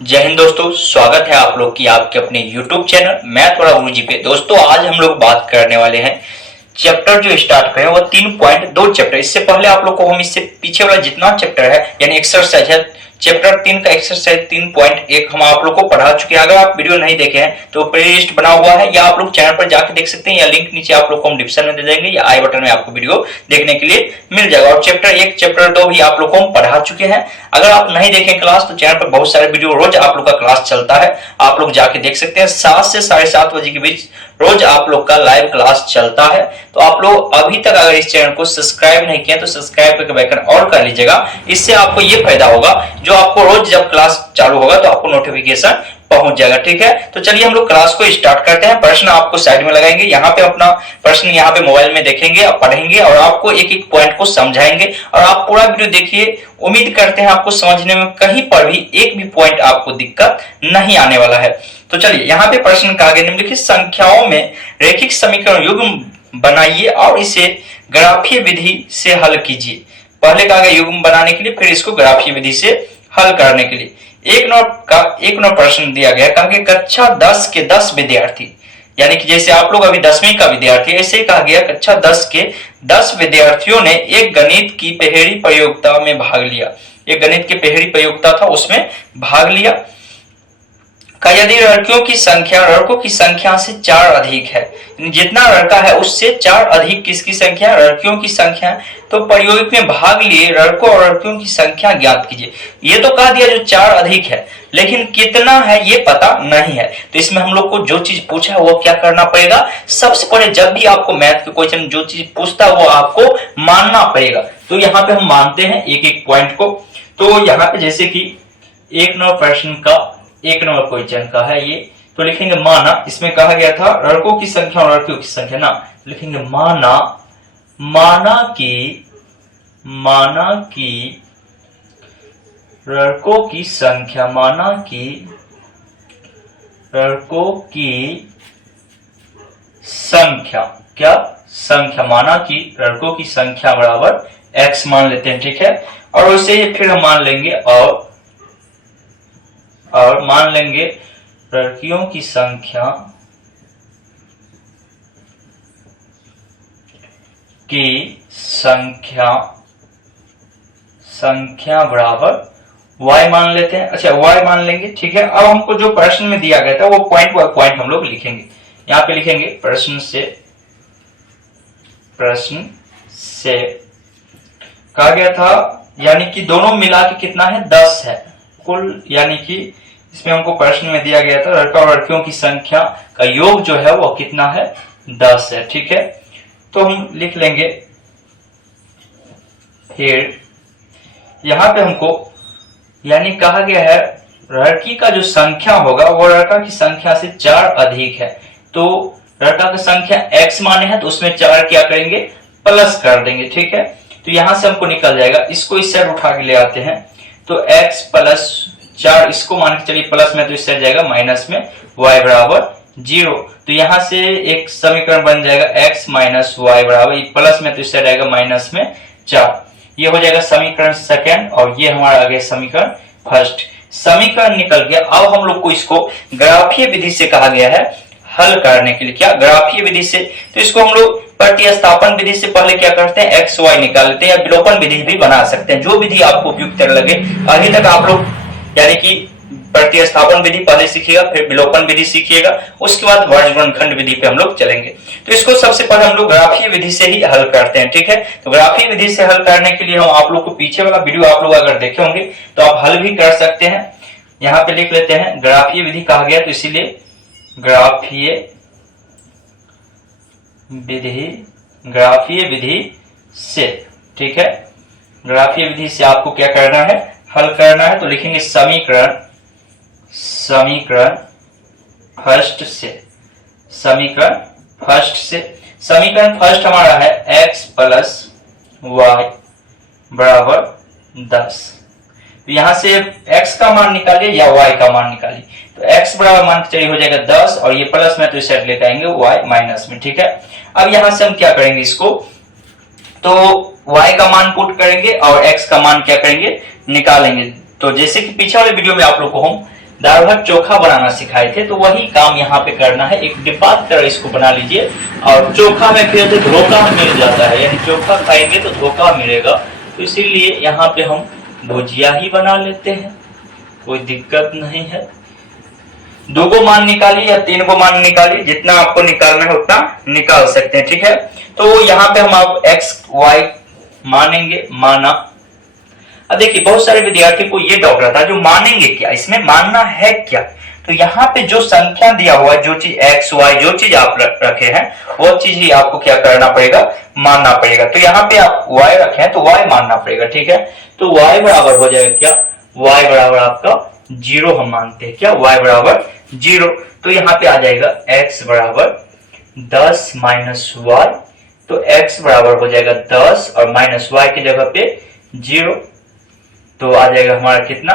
जय हिंद दोस्तों, स्वागत है आप लोग की आपके अपने YouTube चैनल मैथ वाला गुरुजी पे। दोस्तों आज हम लोग बात करने वाले हैं चैप्टर जो स्टार्ट करें वो 3.2 चैप्टर। इससे पहले आप लोग को हम इससे पीछे वाला जितना चैप्टर है यानी एक्सरसाइज है चैप्टर 3 का एक्सरसाइज 3.1 हम आप लोग को पढ़ा चुके हैं। अगर आप वीडियो नहीं देखे हैं तो प्लेलिस्ट बना हुआ है या आप लोग चैनल पर जाकर देख सकते हैं या लिंक नीचे आप लोग को हम डिस्क्रिप्शन में दे देंगे या आई बटन में आपको वीडियो देखने के लिए मिल जाएगा। और चैप्टर 1 चैप्टर 2 भी आप लोग को हम पढ़ा चुके हैं। अगर आप नहीं देखें क्लास तो चैनल पर बहुत सारे वीडियो रोज आप लोग का क्लास चलता है, आप लोग जाके देख सकते हैं। 7 से 7:30 बजे के बीच रोज आप लोग का लाइव क्लास चलता है। तो आप लोग अभी तक अगर इस चैनल को सब्सक्राइब नहीं किया तो सब्सक्राइब करके बेल आइकन और कर लीजिएगा। इससे आपको ये फायदा होगा जो आपको रोज जब क्लास चालू होगा तो आपको नोटिफिकेशन पहुंच जाएगा। ठीक है, तो चलिए हम लोग क्लास को स्टार्ट करते हैं। प्रश्न आपको साइड में लगाएंगे, यहाँ पे अपना प्रश्न यहाँ पे मोबाइल में देखेंगे और पढ़ेंगे और आपको एक एक पॉइंट को समझाएंगे और आप पूरा वीडियो देखिए। उम्मीद करते हैं आपको समझने में कहीं पर भी एक भी पॉइंट आपको दिक्कत नहीं आने वाला है। तो चलिए यहाँ पे प्रश्न कहा गया निम्नलिखित संख्याओं में रैखिक समीकरण युग्म बनाइए और इसे ग्राफीय विधि से हल कीजिए। पहले कहा गया युग्म बनाने के लिए, फिर इसको ग्राफीय विधि से हल करने के लिए। एक नंबर प्रश्न दिया गया, कहा कि कक्षा 10 के 10 विद्यार्थी, यानी कि जैसे आप लोग अभी 10वीं का विद्यार्थी, ऐसे ही कहा गया कक्षा 10 के 10 विद्यार्थियों ने एक गणित की पहेली प्रतियोगिता में भाग लिया। एक गणित की पहेली प्रतियोगिता था, उसमें भाग लिया। यदि लड़कियों की संख्या लड़कों की संख्या से 4 अधिक है, जितना लड़का है उससे 4 अधिक किसकी संख्या, लड़कियों की संख्या। तो प्रतियोगिता में भाग लिए लड़कों और लड़कियों की संख्या ज्ञात कीजिए। ये तो कह दिया जो 4 अधिक है, लेकिन कितना है ये पता नहीं है। तो इसमें हम लोग को जो चीज पूछा है वो क्या करना पड़ेगा, सबसे पहले जब भी आपको मैथ के क्वेश्चन जो चीज पूछता है वो आपको मानना पड़ेगा। तो यहाँ पे हम मानते हैं एक एक पॉइंट को। तो यहाँ पे जैसे कि एक नंबर प्रश्न का एक नंबर क्वेश्चन का है ये, तो लिखेंगे माना, इसमें कहा गया था लड़कों की संख्या और लड़कियों की संख्या ना, लिखेंगे माना कि लड़कों की संख्या, माना कि लड़कों की संख्या, क्या संख्या, माना कि लड़कों की संख्या बराबर x मान लेते हैं। ठीक है, और वैसे ही फिर हम मान लेंगे और मान लेंगे लड़कियों की संख्या बराबर y मान लेते हैं। अच्छा y मान लेंगे, ठीक है। अब हमको जो प्रश्न में दिया गया था वो पॉइंट बाय पॉइंट हम लोग लिखेंगे। यहाँ पे लिखेंगे प्रश्न से कहा गया था, यानी कि दोनों मिला के कितना है 10 है कुल, यानी कि इसमें हमको प्रश्न में दिया गया था लड़का और लड़कियों की संख्या का योग जो है वो कितना है 10 है। ठीक है, तो हम लिख लेंगे। फिर यहाँ पे हमको यानी कहा गया है लड़की का जो संख्या होगा वो लड़का की संख्या से 4 अधिक है। तो लड़का की संख्या x माने है तो उसमें 4 क्या करेंगे, प्लस कर देंगे। ठीक है, तो यहां से हमको निकल जाएगा। इसको इस साइड उठा के ले आते हैं तो x प्लस 4, इसको मान के चलिए प्लस में, तो इस साइड जाएगा माइनस में, y बराबर 0। तो यहां से एक समीकरण बन जाएगा x माइनस वाई बराबर, प्लस में तो इस साइड आएगा माइनस में 4। ये हो जाएगा समीकरण सेकंड और ये हमारा आ गया समीकरण फर्स्ट। समीकरण निकल गया। अब हम लोग को इसको ग्राफीय विधि से कहा गया है हल करने के लिए। क्या ग्राफीय विधि से, तो इसको हम लोग प्रतिस्थापन विधि से पहले क्या करते हैं, एक्स वाई निकाल लेते हैं या विलोपन विधि भी बना सकते हैं, जो विधि आपको उपयुक्त लगे। अभी तक आप लोग यानी कि प्रतिस्थापन विधि पहले सीखिएगा, फिर विलोपन विधि सीखिएगा, उसके बाद वर्गखंड विधि पे हम लोग चलेंगे। तो इसको सबसे पहले हम लोग ग्राफीय विधि से ही हल करते हैं। ठीक है, तो ग्राफीय विधि से हल करने के लिए हम आप लोग को पीछे वाला वीडियो आप लोग अगर देखे होंगे तो आप हल भी कर सकते हैं। यहाँ पे लिख लेते हैं ग्राफीय विधि कहा गया, तो इसीलिए ग्राफीय विधि से, ठीक है, ग्राफीय विधि से आपको क्या करना है, हल करना है। तो लिखेंगे समीकरण फर्स्ट हमारा है x प्लस वाई बराबर 10। तो यहां से x का मान निकालिए या y का मान निकालिए। तो x बराबर मान चलिए हो जाएगा 10 और ये प्लस में तो इस साइड लेके आएंगे y माइनस में। ठीक है, अब यहां से हम क्या करेंगे, इसको तो y का मान पुट करेंगे और x का मान क्या करेंगे, निकालेंगे। तो जैसे कि पीछे वाले वीडियो में आप लोग को हम दाल भात चोखा बनाना सिखाए थे, तो वही काम यहाँ पे करना है। एक डिब्बा की तरह इसको बना लीजिए, और चोखा में फिर तो धोखा मिल जाता है, यानी चोखा खाएंगे तो धोखा मिलेगा, तो इसीलिए यहाँ पे हम भुजिया ही बना लेते हैं, कोई दिक्कत नहीं है। 2 को मान निकालिए या 3 को मान निकालिए, जितना आपको निकालना है उतना निकाल सकते हैं, ठीक है। तो यहाँ पे हम आप एक्स वाई मानेंगे, माना। अब देखिए बहुत सारे विद्यार्थी को ये डाउट रहता है, जो मानेंगे क्या, इसमें मानना है क्या। तो यहाँ पे जो संख्या दिया हुआ है, जो चीज एक्स वाई जो चीज आप रखे हैं वो चीज ही आपको क्या करना पड़ेगा, मानना पड़ेगा। तो यहाँ पे आप वाई रखे हैं तो वाई मानना पड़ेगा, ठीक है। तो वाई बराबर हो जाएगा क्या, वाई बराबर आपका 0 हम मानते हैं क्या, वाई बराबर 0। तो यहाँ पे आ जाएगा x बराबर 10 माइनस वाई, तो x बराबर हो जाएगा 10 और माइनस वाई की जगह पे 0, तो आ जाएगा हमारा कितना,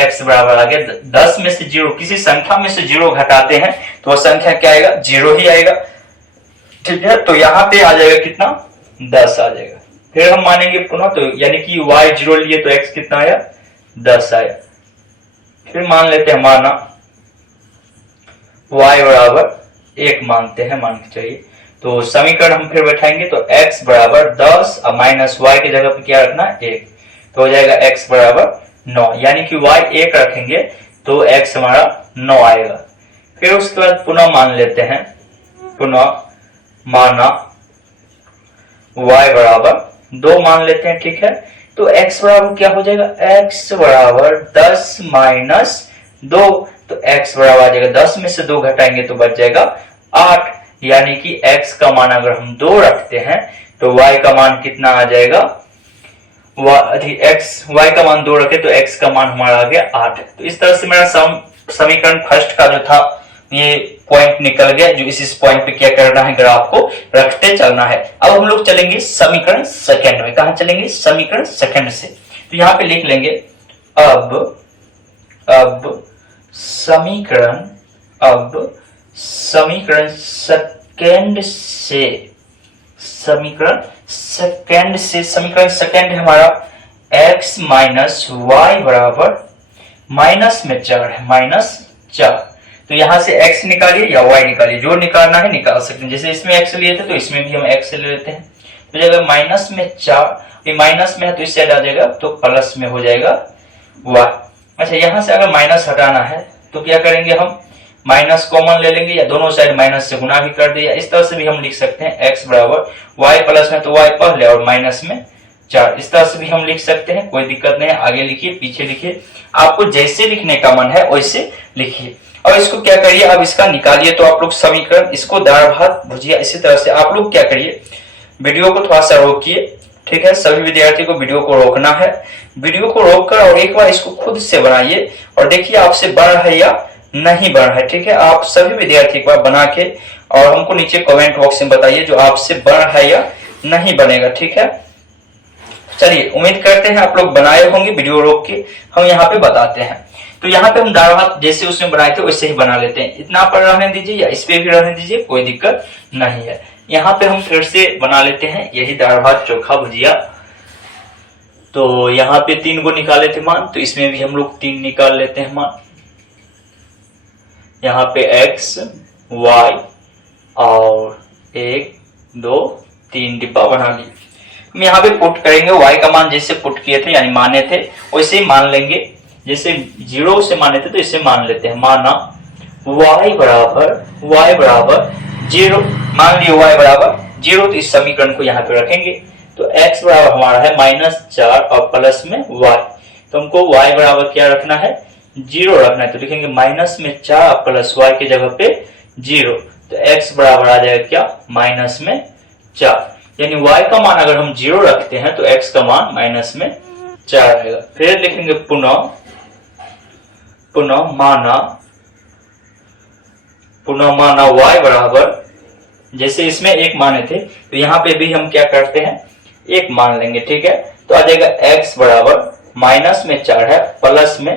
x बराबर आ गया 10 में से 0, किसी संख्या में से 0 घटाते हैं तो वह संख्या क्या आएगा, 0 ही आएगा, ठीक है। तो यहाँ पे आ जाएगा कितना, 10 आ जाएगा। फिर हम मानेंगे पुनः, तो यानी कि y 0 लिए तो x कितना आया, 10 आया। फिर मान लेते हैं, माना y बराबर 1 मानते हैं, मान के चलिए। तो समीकरण हम फिर बैठाएंगे, तो x बराबर 10 और माइनस y की जगह पे क्या रखना, 1, तो हो जाएगा x बराबर 9, यानी कि y 1 रखेंगे तो x हमारा 9 आएगा। फिर उसके बाद पुनः मान लेते हैं, पुनः माना y बराबर 2 मान लेते हैं, ठीक है। तो x बराबर क्या हो जाएगा, x बराबर 10 माइनस 2, तो x बराबर आ जाएगा 10 में से 2 घटाएंगे तो बच जाएगा 8, यानी कि x का मान अगर हम 2 रखते हैं तो y का मान कितना आ जाएगा, y का मान 2 रखे तो x का मान हमारा आ गया 8। तो इस तरह से मेरा समीकरण फर्स्ट का जो था ये पॉइंट निकल गया, जो इस पॉइंट पे क्या करना है, ग्राफ को रखते चलना है। अब हम लोग चलेंगे समीकरण सेकंड में। कहां चलेंगे, समीकरण सेकंड से। तो यहाँ पे लिख लेंगे अब समीकरण सेकंड हमारा x माइनस वाई बराबर माइनस में 4 है, माइनस 4। तो यहां से x निकालिए या y निकालिए, जो निकालना है निकाल सकते हैं। जैसे इसमें x लिए थे तो इसमें भी हम x ले लेते हैं, तो जाएगा माइनस में 4, ये माइनस में है तो इस साइड आ जाएगा तो प्लस में हो जाएगा y। अच्छा, यहां से अगर माइनस हटाना है तो क्या करेंगे, हम माइनस कॉमन ले लेंगे या दोनों साइड माइनस से गुना भी कर दिया। इस तरह से भी हम लिख सकते हैं x बराबर y प्लस में तो y पहले और माइनस में 4, इस तरह से भी हम लिख सकते हैं, कोई दिक्कत नहीं है। आगे लिखिए पीछे लिखिए, आपको जैसे लिखने का मन है वैसे लिखिए। और इसको क्या करिए, अब इसका निकालिए। तो आप लोग समीकरण, इसको दाल भात भुजिया, इसी तरह से आप लोग क्या करिए, वीडियो को थोड़ा सा रोकिए, ठीक है। सभी विद्यार्थी को वीडियो को रोकना है, वीडियो को रोककर और एक बार इसको खुद से बनाइए और देखिए आपसे बन रहा है या नहीं बन रहा है, ठीक है। आप सभी विद्यार्थी एक बार बना के और हमको नीचे कमेंट बॉक्स में बताइए जो आपसे बन रहा है या नहीं बनेगा, ठीक है। चलिए, उम्मीद करते हैं आप लोग बनाए होंगे। वीडियो रोक के हम यहाँ पे बताते हैं। तो यहाँ पे हम दाल भात जैसे उसमें बनाए थे वैसे ही बना लेते हैं। इतना पर रहने दीजिए या इस पे भी रहने दीजिए, कोई दिक्कत नहीं है। यहाँ पे हम फिर से बना लेते हैं यही दाल भात चोखा भुजिया। तो यहाँ पे 3 को निकाले थे मान, तो इसमें भी हम लोग 3 निकाल लेते हैं मान। यहाँ पे x y और 1 2 3 डिब्बा बना लिए। हम यहाँ पे पुट करेंगे, y का मान जैसे पुट किए थे यानी माने थे वैसे ही मान लेंगे। जैसे 0 से माने थे तो इसे मान लेते हैं, माना y बराबर 0, मान लिया y बराबर 0। तो इस समीकरण को यहाँ पे रखेंगे, तो x बराबर हमारा है -4 और प्लस में y। तो हमको y बराबर क्या रखना है, 0 रखना है। तो लिखेंगे माइनस में 4 प्लस y की जगह पे 0, तो x बराबर आ जाएगा क्या, माइनस में 4। यानी y का मान अगर हम 0 रखते हैं तो x का मान माइनस में 4 आएगा। फिर लिखेंगे पुनः माना y बराबर, जैसे इसमें 1 माने थे तो यहाँ पे भी हम क्या करते हैं, 1 मान लेंगे, ठीक है। तो आ जाएगा x बराबर माइनस में 4 है, प्लस में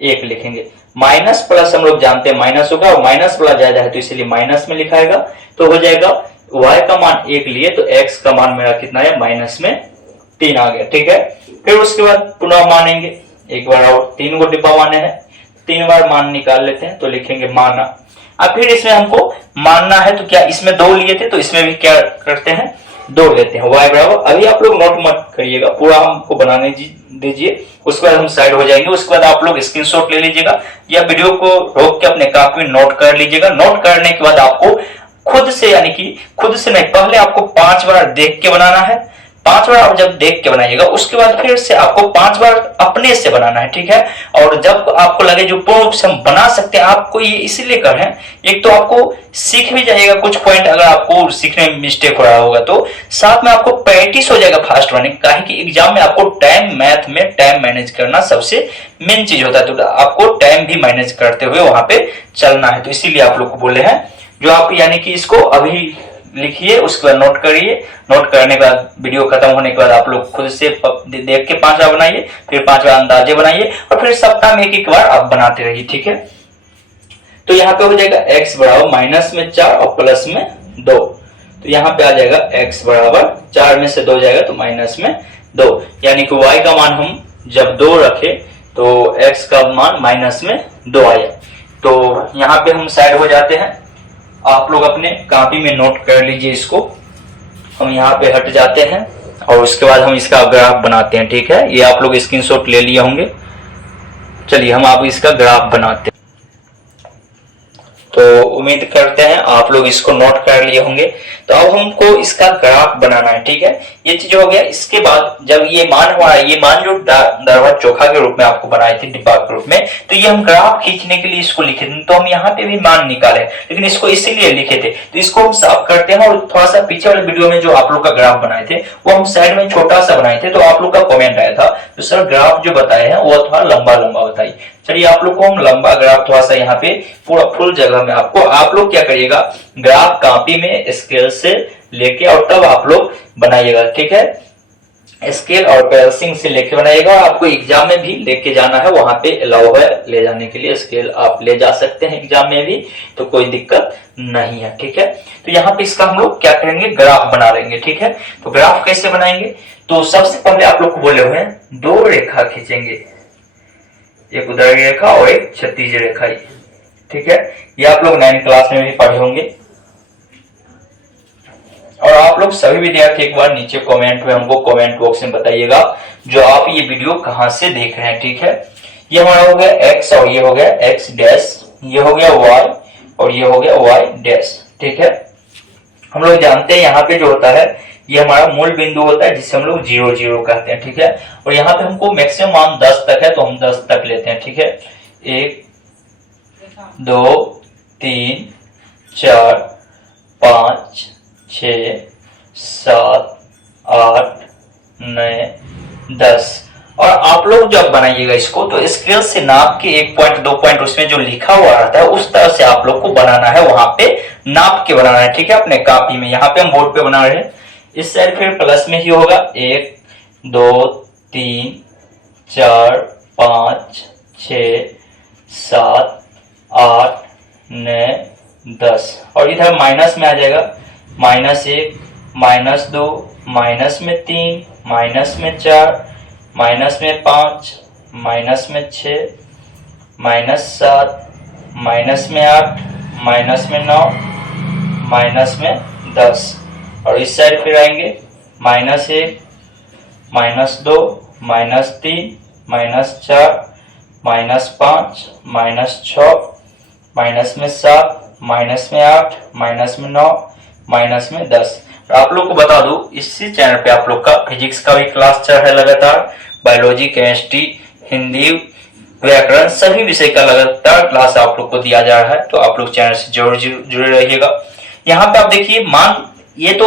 1 लिखेंगे। माइनस प्लस हम लोग जानते हैं माइनस होगा, और माइनस प्लस ज्यादा है तो इसीलिए माइनस में लिखाएगा। तो हो जाएगा y का मान 1 लिए तो x का मान मेरा कितना है, माइनस में 3 आ गया, ठीक है। फिर उसके बाद पुनः मानेंगे, एक बार और 3 को डिब्बा माने हैं, 3 बार मान निकाल लेते हैं, तो लिखेंगे माना। अब फिर इसमें हमको मानना है, तो क्या इसमें 2 लिए थे, तो इसमें भी क्या करते हैं 2 लेते हैं। y बराबर, अभी आप लोग नोट मत करिएगा, पूरा हमको बनाने दीजिए, उसके बाद हम साइड हो जाएंगे। उसके बाद आप लोग स्क्रीनशॉट ले लीजिएगा या वीडियो को रोक के अपने कॉपी में नोट कर लीजिएगा। नोट करने के बाद आपको खुद से, यानी कि खुद से नहीं, पहले आपको 5 बार देख के बनाना है। 5 बार आप जब देख के बनाइएगा, उसके बाद फिर से आपको 5 बार अपने से बनाना है, ठीक है। और जब आपको लगे जो पूर्ण रूप से हम बना सकते हैं, आपको ये इसीलिए कर रहे हैं, एक तो आपको सीख भी जाइएगा कुछ पॉइंट, अगर आपको सीखने में मिस्टेक हो रहा होगा तो साथ में आपको प्रैक्टिस हो जाएगा फास्ट बनाने का। कि एग्जाम में आपको मैथ में टाइम मैनेज करना सबसे मेन चीज होता है, तो आपको टाइम भी मैनेज करते हुए वहां पे चलना है। तो इसीलिए आप लोग को बोले हैं, जो आप यानी कि इसको अभी लिखिए, उसके बाद नोट करिए। नोट करने के बाद वीडियो खत्म होने के बाद आप लोग खुद से देख के 5 बार बनाइए, फिर 5 बार अंदाजे बनाइए, और फिर सप्ताह में एक बार आप बनाते रहिए, ठीक है। तो यहाँ पे हो जाएगा x बराबर माइनस में 4 और प्लस में 2। तो यहाँ पे आ जाएगा x बराबर 4 में से 2 जाएगा तो माइनस में 2, यानी कि y का मान हम जब 2 रखे तो x का मान माइनस में 2 आया। तो यहाँ पे हम साइड हो जाते हैं, आप लोग अपने कॉपी में नोट कर लीजिए इसको। हम यहाँ पे हट जाते हैं और उसके बाद हम इसका ग्राफ बनाते हैं, ठीक है। ये आप लोग स्क्रीनशॉट ले लिए होंगे। चलिए हम आप इसका ग्राफ बनाते हैं। तो उम्मीद करते हैं आप लोग इसको नोट कर लिए होंगे। तो अब हमको इसका ग्राफ बनाना है, ठीक है। ये चीज हो गया। इसके बाद जब ये मान हुआ है, ये मान जो दरवा चोखा के रूप में आपको बनाए थे, डिब्बा के रूप में, तो ये हम ग्राफ खींचने के लिए इसको लिखे थे। तो हम यहाँ पे भी मान निकाले, लेकिन इसको इसीलिए लिखे थे। तो इसको हम साफ करते हैं, और थोड़ा सा पीछे वाले वीडियो में जो आप लोग का ग्राफ बनाए थे वो हम साइड में छोटा सा बनाए थे। तो आप लोग का कॉमेंट आया था, तो सर ग्राफ जो बताए हैं वो थोड़ा लंबा लंबा बताइए। चलिए आप लोग को हम लंबा ग्राफ थोड़ा सा यहाँ पे पूरा फुल जगह में आप लोग क्या करिएगा, ग्राफ कॉपी में स्केल से लेके और तब आप लोग बनाइएगा, ठीक है। स्केल और पेंसिल से लेके बनाइएगा। आपको एग्जाम में भी लेके जाना है, वहां पे अलाउ है ले जाने के लिए। स्केल आप ले जा सकते हैं एग्जाम में भी, तो कोई दिक्कत नहीं है, ठीक है। तो यहाँ पे इसका हम लोग क्या करेंगे, ग्राफ बना लेंगे, ठीक है। तो ग्राफ कैसे बनाएंगे, तो सबसे पहले आप लोग को बोले हुए हैं 2 रेखा खींचेंगे, एक उदय रेखा और एक क्षैतिज रेखा, ठीक है। ये आप लोग 9th क्लास में भी पढ़े होंगे। और आप लोग सभी विद्यार्थी एक बार नीचे कमेंट में हमको कमेंट बॉक्स में बताइएगा जो आप ये वीडियो कहां से देख रहे हैं, ठीक है। ये हमारा हो गया x और ये हो गया x डैश, ये हो गया y और ये हो गया y डैश, ठीक है। हम लोग जानते हैं यहाँ पे जो होता है ये हमारा मूल बिंदु होता है, जिसे हम लोग 0 0 कहते हैं, ठीक है। और यहाँ पे हमको मैक्सिमम मान 10 तक है, तो हम 10 तक लेते हैं, ठीक है। 1 2 3 4 5 6 7 8 9 10। और आप लोग जब बनाइएगा इसको तो स्केल से नाप के 1 पॉइंट 2 पॉइंट उसमें जो लिखा हुआ रहता है उस तरह से आप लोग को बनाना है, वहां पे नाप के बनाना है, ठीक है। अपने कॉपी में, यहाँ पे हम बोर्ड पे बना रहे हैं। इस साइड फिर प्लस में ही होगा 1 2 3 4 5 6 7 8 9 10। और इधर माइनस में आ जाएगा -1 -2 माइनस में 3 माइनस में 4 माइनस में 5 माइनस में 6 माइनस 7 माइनस में 8 माइनस में 9 माइनस में 10। और इस साइड फिर आएंगे -1 -2 -3 -4 -5 -6 माइनस में 7 माइनस में 8 माइनस में 9 माइनस में 10। आप लोग को बता दूं, इसी चैनल पे आप लोग का फिजिक्स का भी क्लास चल रहा है लगातार, बायोलॉजी, केमिस्ट्री, हिंदी, व्याकरण, सभी विषय का लगातार क्लास आप लोग को दिया जा रहा है। तो आप लोग चैनल से जरूर जुड़े रहिएगा। यहाँ पे आप देखिए मान ये तो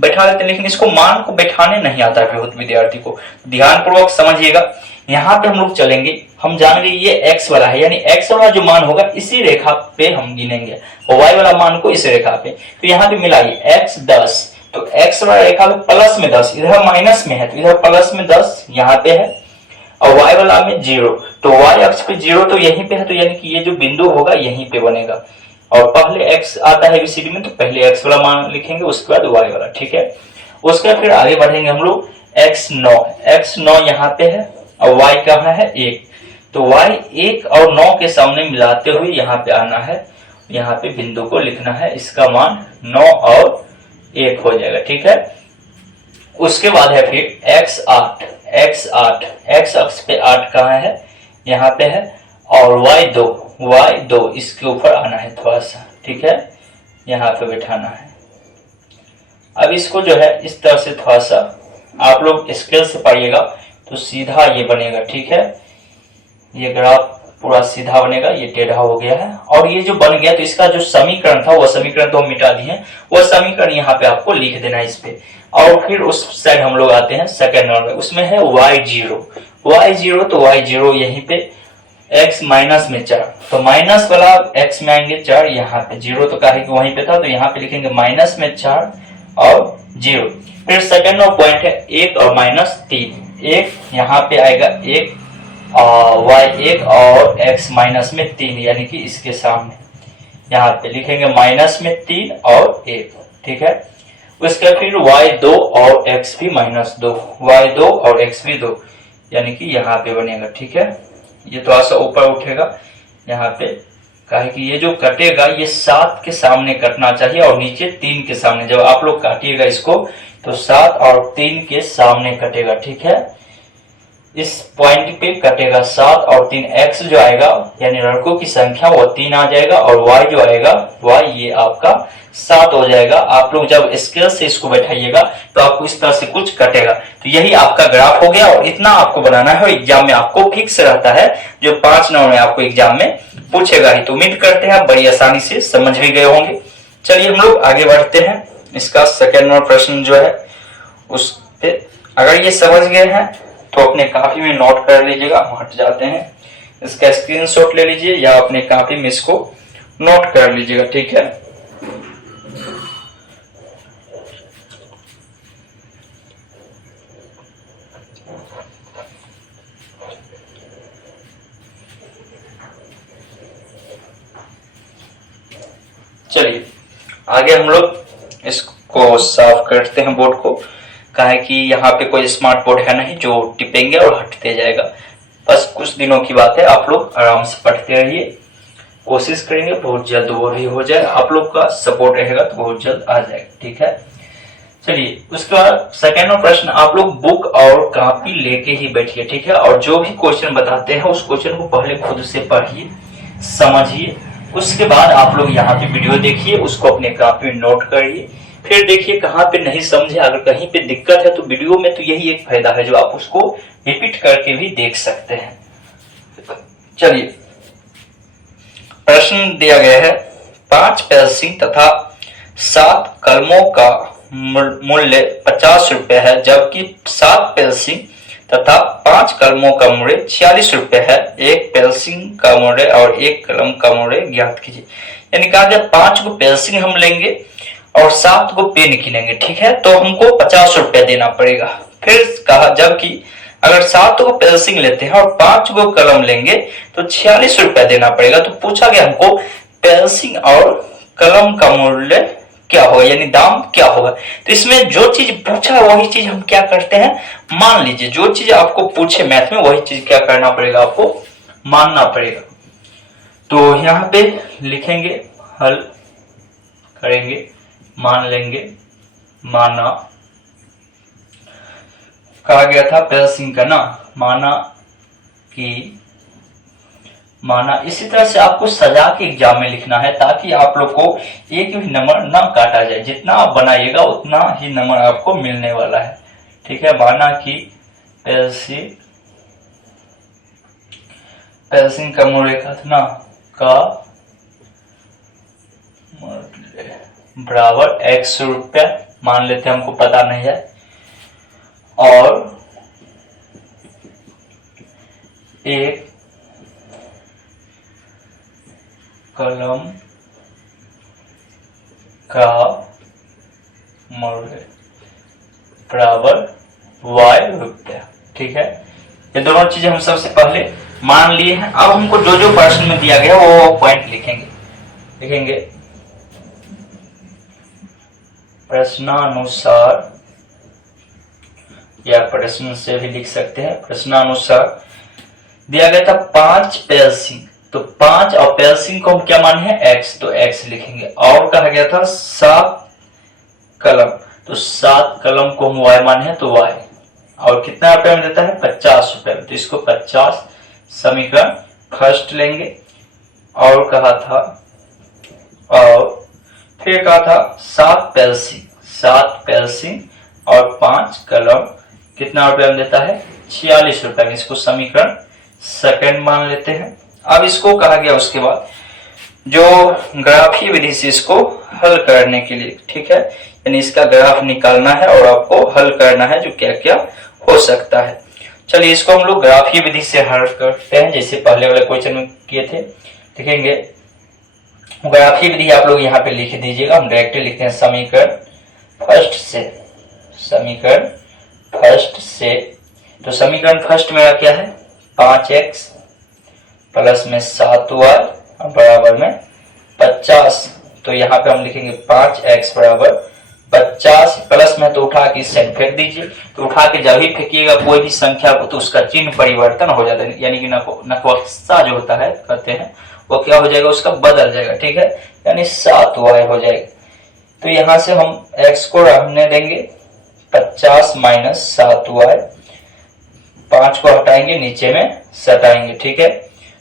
बैठा लेते हैं, लेकिन इसको मान को बैठाने नहीं आता है बहुत विद्यार्थी को। ध्यान पूर्वक समझिएगा। यहाँ पे हम लोग चलेंगे, हम जानेंगे ये x वाला है, यानी x वाला जो मान होगा इसी रेखा पे हम गिनेंगे और y वाला मान को इस रेखा पे। तो यहाँ पे मिलाइए x 10, तो x वाला रेखा पे प्लस में 10, इधर माइनस में है तो इधर प्लस में 10 यहाँ पे है, और y वाला में 0, तो y अक्ष पे 0 तो यहीं पे है, तो यानी कि ये जो बिंदु होगा यहीं पे बनेगा। और पहले x आता है एबीसीडी में, तो पहले x वाला मान लिखेंगे, उसके बाद y वाला, ठीक है। उसके बाद फिर आगे बढ़ेंगे हम लोग x9 यहाँ पे है और y कहाँ है 1, तो y 1 और 9 के सामने मिलाते हुए यहाँ पे आना है, यहाँ पे बिंदु को लिखना है, इसका मान 9 और 1 हो जाएगा। ठीक है, उसके बाद है फिर x8, x अक्ष पे 8 कहाँ है, यहाँ पे है, और y2 इसके ऊपर आना है थोड़ा सा। ठीक है, यहाँ पे बैठाना है। अब इसको जो है इस तरह से थोड़ा सा आप लोग स्केल से पाइएगा तो सीधा ये बनेगा। ठीक है, ये ग्राफ पूरा सीधा बनेगा, ये टेढ़ा हो गया है, और ये जो बन गया तो इसका जो समीकरण था, वह समीकरण तो हम मिटा दिए, वह समीकरण यहाँ पे आपको लिख देना है इस पे। और फिर उस साइड हम लोग आते हैं सेकेंड नंबर में, उसमें है y0, तो y0 यहीं पे x माइनस में 4, तो माइनस वाला x में आएंगे 4, यहाँ पे 0 तो कहे कि वहीं पे था, तो यहाँ पे लिखेंगे माइनस में 4 और 0। फिर सेकेंड पॉइंट है 1 और -3, 1 यहाँ पे आएगा 1 y1 और x माइनस में 3, यानी कि इसके सामने यहाँ पे लिखेंगे माइनस में 3 और 1। ठीक है, उसके फिर y2 और x भी -2, y2 और x भी 2, यानी कि यहाँ पे बनेगा। ठीक है, ये थोड़ा सा ऊपर उठेगा यहाँ पे, काहे कि ये जो कटेगा ये 7 के सामने कटना चाहिए और नीचे 3 के सामने। जब आप लोग काटिएगा इसको तो 7 और 3 के सामने कटेगा। ठीक है, इस पॉइंट पे कटेगा 7 और 3, x जो आएगा यानी लड़कों की संख्या वो 3 आ जाएगा, और y जो आएगा y ये आपका 7 हो जाएगा। आप लोग जब स्केल से इसको बैठाइएगा तो आपको इस तरह से कुछ कटेगा। तो यही आपका ग्राफ हो गया, और इतना आपको बनाना है, एग्जाम में आपको फिक्स रहता है, जो 5 नंबर में आपको एग्जाम में पूछेगा ही। तो उम्मीद करते हैं आप बड़ी आसानी से समझ भी गए होंगे। चलिए हम लोग आगे बढ़ते हैं। इसका सेकेंड नंबर प्रश्न जो है उस पे अगर ये समझ गए हैं तो अपने कॉपी में नोट कर लीजिएगा। हम हट जाते हैं, इसका स्क्रीनशॉट ले लीजिए या अपने कॉपी में इसको नोट कर लीजिएगा। ठीक है, चलिए आगे हम लोग इसको साफ करते हैं बोर्ड को, कहा कि यहाँ पे कोई स्मार्ट बोर्ड है नहीं जो टिपेंगे और हटते जाएगा। बस कुछ दिनों की बात है, आप लोग आराम से पढ़ते रहिए, कोशिश करेंगे बहुत जल्द वो भी हो जाए। आप लोग का सपोर्ट रहेगा तो बहुत जल्द आ जाएगा। ठीक है, चलिए उसके बाद सेकेंड प्रश्न, आप लोग बुक और कॉपी लेके ही बैठिए। ठीक है, और जो भी क्वेश्चन बताते हैं उस क्वेश्चन को पहले खुद से पढ़िए, समझिए, उसके बाद आप लोग यहाँ पे वीडियो देखिए, उसको अपने कॉपी में नोट करिए, फिर देखिए कहाँ पे नहीं समझे। अगर कहीं पे दिक्कत है तो वीडियो में तो यही एक फायदा है जो आप उसको रिपीट करके भी देख सकते हैं। चलिए प्रश्न दिया गया है, 5 पेंसिल तथा 7 कलमों का मूल्य 50 रुपए है, जबकि 7 पेंसिल तथा 5 कलमों का मूल्य 46 रुपए है। एक पेंसिल का मूल्य और एक कलम का मूल्य ज्ञात कीजिए। यानी कहा गया 5 को पेंसिल हम लेंगे और 7 को पेन की लेंगे। ठीक है, तो हमको 50 रुपए देना पड़ेगा। फिर कहा जबकि अगर 7 को पेंसिल लेते हैं और 5 को कलम लेंगे तो 46 रुपए देना पड़ेगा। तो पूछा गया हमको पेंसिल और कलम का मूल्य क्या होगा, यानी दाम क्या होगा। तो इसमें जो चीज पूछा वही चीज हम क्या करते हैं, मान लीजिए। जो चीज आपको पूछे मैथ में वही चीज क्या करना पड़ेगा, आपको मानना पड़ेगा। तो यहाँ पे लिखेंगे, हल करेंगे, मान लेंगे, माना, कहा गया था पेंसिल का ना, माना कि, माना। इसी तरह से आपको सजा के एग्जाम में लिखना है ताकि आप लोग को एक भी नंबर ना काटा जाए। जितना आप बनाइएगा उतना ही नंबर आपको मिलने वाला है। ठीक है, माना कि पेंसिल का मूल्य कितना का बराबर 100 रुपया मान लेते हैं, हमको पता नहीं है, और एक कलम का मूल्य बराबर y रुपया। ठीक है, ये दोनों चीजें हम सबसे पहले मान लिए हैं। अब हमको जो जो प्रश्न में दिया गया वो पॉइंट लिखेंगे प्रश्नानुसार, या प्रश्न से भी लिख सकते हैं। प्रश्नानुसार दिया गया था 5 पेंसिल, तो 5 और पेंसिल को हम क्या माने हैं x, तो x लिखेंगे। और कहा गया था 7 कलम, तो 7 कलम को हम y माने हैं तो y। और कितना रुपए में देता है 50 रुपए में, तो इसको 50 समीकरण फर्स्ट लेंगे। और कहा था, और फिर कहा था 7 पेंसिल और 5 कलम कितना रुपए में देता है 46 रुपए में, इसको समीकरण सेकंड मान लेते हैं। अब इसको कहा गया उसके बाद जो ग्राफीय विधि से इसको हल करने के लिए, ठीक है, यानी इसका ग्राफ निकालना है और आपको हल करना है जो क्या क्या हो सकता है। चलिए इसको हम लोग ग्राफीय विधि से हल करते हैं, जैसे पहले वाले क्वेश्चन में किए थे। लिखेंगे ग्राफीय विधि आप लोग यहाँ पे लिख दीजिएगा, हम डायरेक्टली लिखते हैं समीकरण फर्स्ट से। तो समीकरण फर्स्ट मेरा क्या है 5x प्लस में 7y बराबर में 50। तो यहाँ पे हम लिखेंगे 5x बराबर 50 प्लस में, तो उठा के सेट फेंक दीजिए। तो उठा के जब ही फेंकिएगा कोई भी संख्या को तो उसका चिन्ह परिवर्तन हो जाता है, यानी कि नक्शा जो होता है कहते हैं वो क्या हो जाएगा उसका बदल जाएगा, ठीक है, यानी 7y हो जाएगा। तो यहाँ से हम x को रहने देंगे 50 माइनस 7y, 5 को हटाएंगे नीचे में सटाएंगे, ठीक है।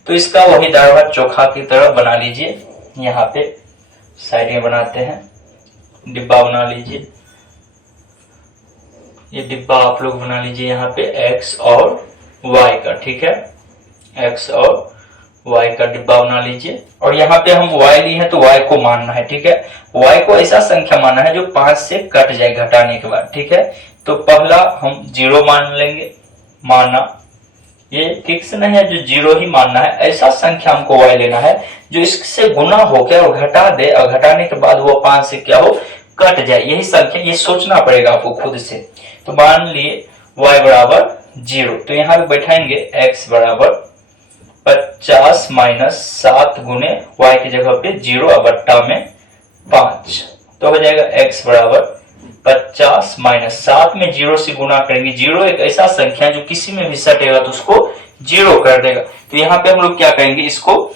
तो इसका वही दाढ़ चोखा की तरह बना लीजिए, यहाँ पे साइड में बनाते हैं, डिब्बा बना लीजिए, ये डिब्बा आप लोग बना लीजिए यहाँ पे x और y का, ठीक है, x और y का डिब्बा बना लीजिए। और यहाँ पे हम y लिए हैं तो y को मानना है, ठीक है, y को ऐसा संख्या मानना है जो 5 से कट जाए घटाने के बाद, ठीक है। तो पहला हम 0 मान लेंगे, माना, ये फिक्स नहीं है जो 0 ही मानना है, ऐसा संख्या हमको y लेना है जो इससे गुना हो गया और घटा दे, और घटाने के बाद वो 5 से क्या हो कट जाए, यही संख्या, ये सोचना पड़ेगा आपको खुद से। तो मान लिए y बराबर 0, तो यहाँ पे बैठाएंगे x बराबर 50 माइनस 7 गुने y की जगह पे 0 और बट्टा में 5, तो हो जाएगा x बराबर 50 माइनस 7 में 0 से गुना करेंगे। 0 एक ऐसा संख्या जो किसी में भी सटेगा तो उसको 0 कर देगा। तो यहाँ पे हम लोग क्या करेंगे, इसको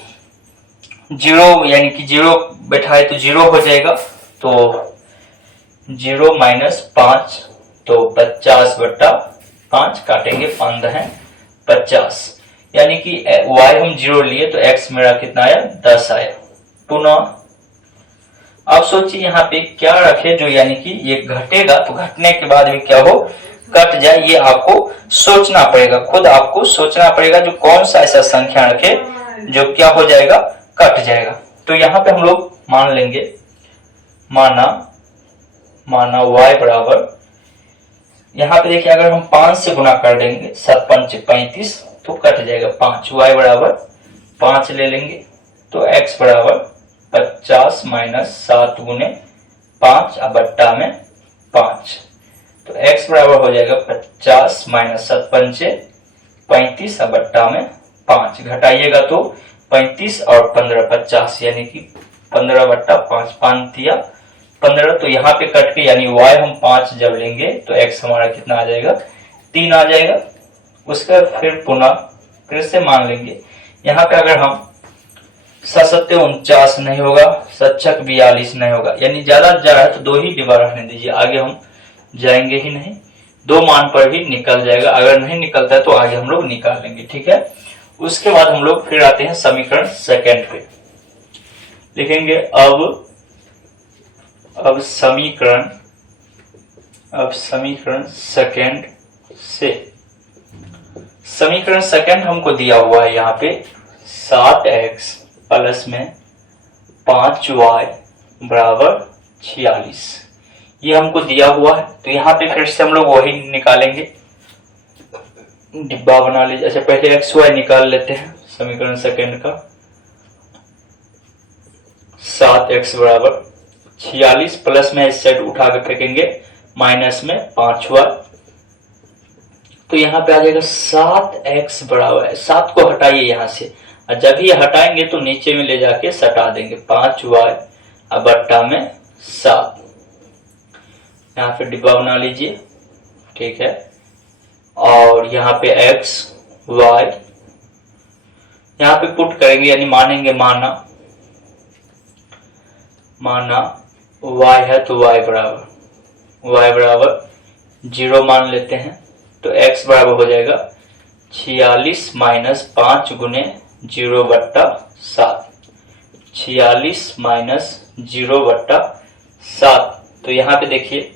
0 यानी कि 0 बैठाए तो 0 हो जाएगा, तो 0 माइनस 5, तो 50 बट्टा 5 काटेंगे 5 है 50, यानी कि y हम 0 लिए तो x मेरा कितना आया 10 आया। पुनः अब सोचिए यहाँ पे क्या रखे जो यानी कि ये घटेगा तो घटने के बाद भी क्या हो कट जाए, ये आपको सोचना पड़ेगा, खुद आपको सोचना पड़ेगा जो कौन सा ऐसा संख्या रखे जो क्या हो जाएगा कट जाएगा। तो यहाँ पे हम लोग मान लेंगे, माना y बराबर, यहाँ पे देखिए अगर हम 5 से गुना कर देंगे 7 5 35 तो कट जाएगा 5, y बराबर 5 ले लेंगे, तो x बराबर 50 माइनस 7 गुने 5 बट्टा में 5, तो x बराबर हो जाएगा 50 माइनस 7 पंचे 35 बट्टा में 5, घटाइएगा तो 35 और 15 50, यानी कि 15 बट्टा 5, 5 दिया 15, तो यहाँ पे कट के यानी y हम 5 जब लेंगे तो x हमारा कितना आ जाएगा 3 आ जाएगा। उसका फिर पुनः फिर से मान लेंगे, यहाँ पे अगर हम 7 49 नहीं होगा, 7 42 नहीं होगा, यानी ज्यादा जा रहा है तो 2 ही डिब्बा रहने दीजिए, आगे हम जाएंगे ही नहीं, 2 मान पर भी निकल जाएगा, अगर नहीं निकलता है तो आगे हम लोग निकाल लेंगे, ठीक है। उसके बाद हम लोग फिर आते हैं समीकरण सेकंड पे, लिखेंगे अब समीकरण सेकंड से, समीकरण सेकंड हमको दिया हुआ है यहाँ पे 7x प्लस में 5y बराबर 46, ये हमको दिया हुआ है। तो यहाँ पे फिर से हम लोग वही निकालेंगे, डिब्बा बना लीजिए। अच्छा पहले एक्स वाई निकाल लेते हैं समीकरण सेकंड का, 7x बराबर 46 प्लस में इस साइड उठा के फेंकेंगे माइनस में 5y, तो यहाँ पे आ जाएगा 7x बराबर है, 7 को हटाइए यहाँ से, और जब ये हटाएंगे तो नीचे में ले जाके सटा देंगे 5y बट्टा में 7, यहाँ पे डिब्बा बना लीजिए, ठीक है। और यहाँ पे x y यहाँ पे पुट करेंगे यानी मानेंगे माना y है तो y बराबर 0 मान लेते हैं तो x बराबर हो जाएगा 46 माइनस 5 गुने 0/7, 46 माइनस 0/7। तो यहाँ पे देखिए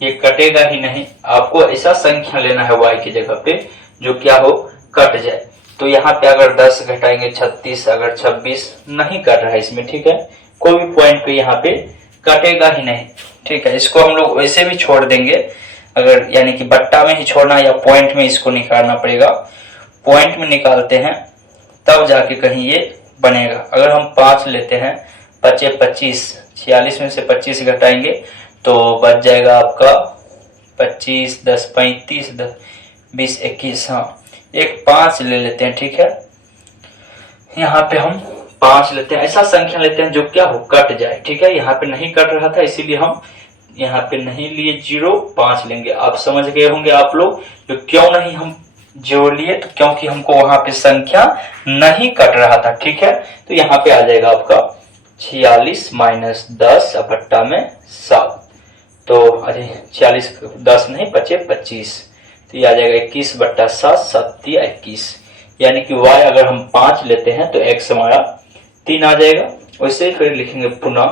ये कटेगा ही नहीं, आपको ऐसा संख्या लेना है y की जगह पे जो क्या हो, कट जाए। तो यहाँ पे अगर 10 घटाएंगे 36, अगर 26 नहीं कट रहा है इसमें, ठीक है, कोई भी पॉइंट पे यहाँ पे कटेगा ही नहीं, ठीक है। इसको हम लोग वैसे भी छोड़ देंगे, अगर यानी कि बट्टा में ही छोड़ना या पॉइंट में इसको निकालना पड़ेगा। पॉइंट में निकालते हैं तब जाके कहीं ये बनेगा। अगर हम 5 लेते हैं 5 25, 46 में से 25 घटाएंगे तो बच जाएगा आपका 25, 10 35, 10 20 21। हाँ, एक 5 ले लेते हैं, ठीक है। यहाँ पे हम 5 लेते हैं, ऐसा संख्या लेते हैं जो क्या हो, कट जाए, ठीक है। यहाँ पे नहीं कट रहा था इसीलिए हम यहाँ पे नहीं लिए 0, 5 लेंगे। आप समझ गए होंगे आप लोग जो क्यों नहीं हम 0 लिए, तो क्योंकि हमको वहां पे संख्या नहीं कट रहा था, ठीक है। तो यहाँ पे आ जाएगा आपका 46 माइनस 10/7। तो अरे 46 10 नहीं बचे 25, तो ये आ जाएगा 21/7, 7 या 21। यानी कि y अगर हम 5 लेते हैं तो x हमारा 3 आ जाएगा। वैसे फिर लिखेंगे पुनः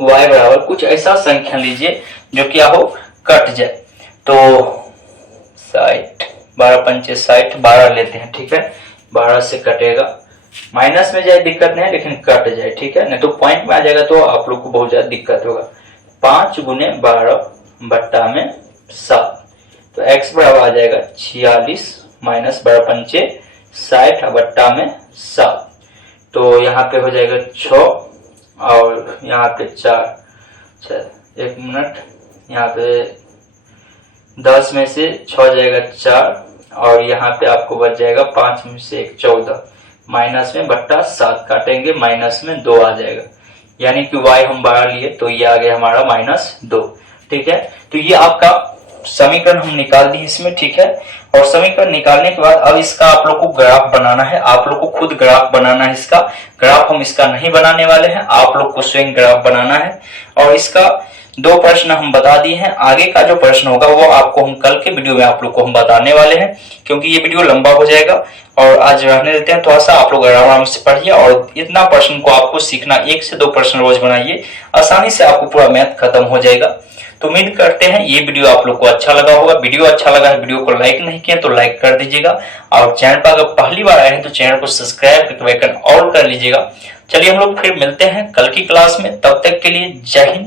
y बराबर कुछ ऐसा संख्या लीजिए जो क्या हो, कट जाए। तो 60, 12 पंचे 60, 12 लेते हैं, ठीक है। 12 से कटेगा, माइनस में जाए दिक्कत नहीं है, लेकिन कट जाए, ठीक है। नहीं तो पॉइंट में आ जाएगा तो आप लोग को बहुत ज्यादा दिक्कत होगा। 5 गुने 12/7, तो x बराबर आ जाएगा 46 माइनस 12 पंचे 60/7। तो यहाँ पे हो जाएगा 6 और यहाँ पे 4, 1 मिनट, यहाँ पे 10 में से 6 जाएगा 4 और यहाँ पे आपको बच जाएगा 5 में से 1 14, माइनस में बट्टा 7 काटेंगे, माइनस में 2 आ जाएगा। यानी कि y हम 12 लिए तो ये आ गया हमारा -2, ठीक है। तो ये आपका समीकरण हम निकाल दिए इसमें, ठीक है। और समीकरण निकालने के बाद अब इसका आप लोग को ग्राफ बनाना है, आप लोग को खुद ग्राफ बनाना है। इसका ग्राफ हम इसका नहीं बनाने वाले हैं, आप लोग को स्वयं ग्राफ बनाना है। और इसका 2 प्रश्न हम बता दिए हैं, आगे का जो प्रश्न होगा वो आपको हम कल के वीडियो में आप लोग को हम बताने वाले हैं, क्योंकि ये वीडियो लंबा हो जाएगा। और आज रहने देते हैं, थोड़ा सा आप लोग आराम से पढ़िए और इतना प्रश्न को आपको सीखना, 1 से 2 प्रश्न रोज बनाइए, आसानी से आपको पूरा मैथ खत्म हो जाएगा। तो उम्मीद करते हैं ये वीडियो आप लोग को अच्छा लगा होगा। वीडियो अच्छा लगा है, वीडियो को लाइक नहीं किया तो लाइक कर दीजिएगा, और चैनल पर अगर पहली बार आए हैं तो चैनल को सब्सक्राइब करके आइकन ऑल कर लीजिएगा। चलिए हम लोग फिर मिलते हैं कल की क्लास में, तब तक के लिए जय हिंद।